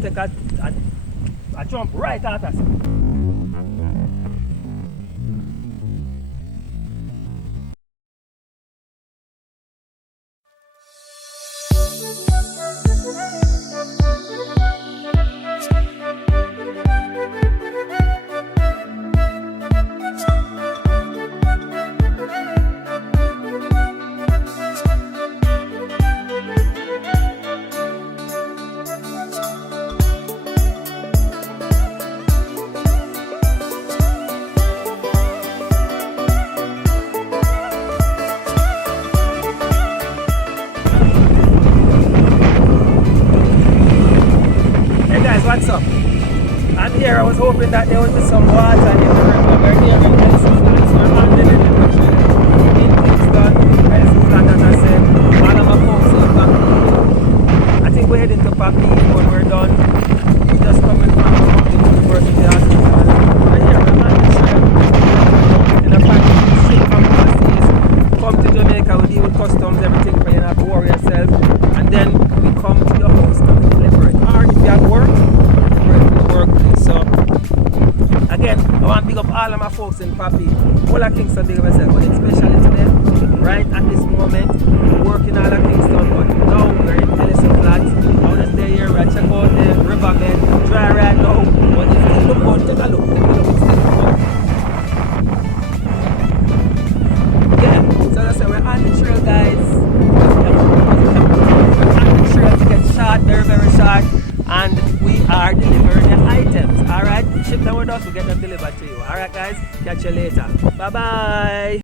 take a jump right at us. What's up? I'm here. I was hoping that there would be some water in the river. We're here in Medicine Flat. So I'm under the river in Kingston, Medicine Flat, as I said. All of my folks are back. I think we're heading to Papi when we're done. We're just coming from the University Hospital. We're here. We're on the trail. In a fact, ship from overseas. Come to Jamaica, we deal with customs, everything, but you don't have to worry yourself. And then we come to your house to deliver it. Or if you have work, so again, I want to big up all of my folks in Papi. All of Kingston big up myself, but especially today, right at this moment, working all of Kingston, but now we're in Medicine Flat. I want to stay here, I check out the riverbed, dry right now, but it's still look good. Take a look, it's still good. Yeah, so that's why we're on the trail, guys. We're on the trail to get short, very, very short. And we are delivering the items. Alright, ship them with us, we'll get them delivered to you. Alright guys, catch you later. Bye bye.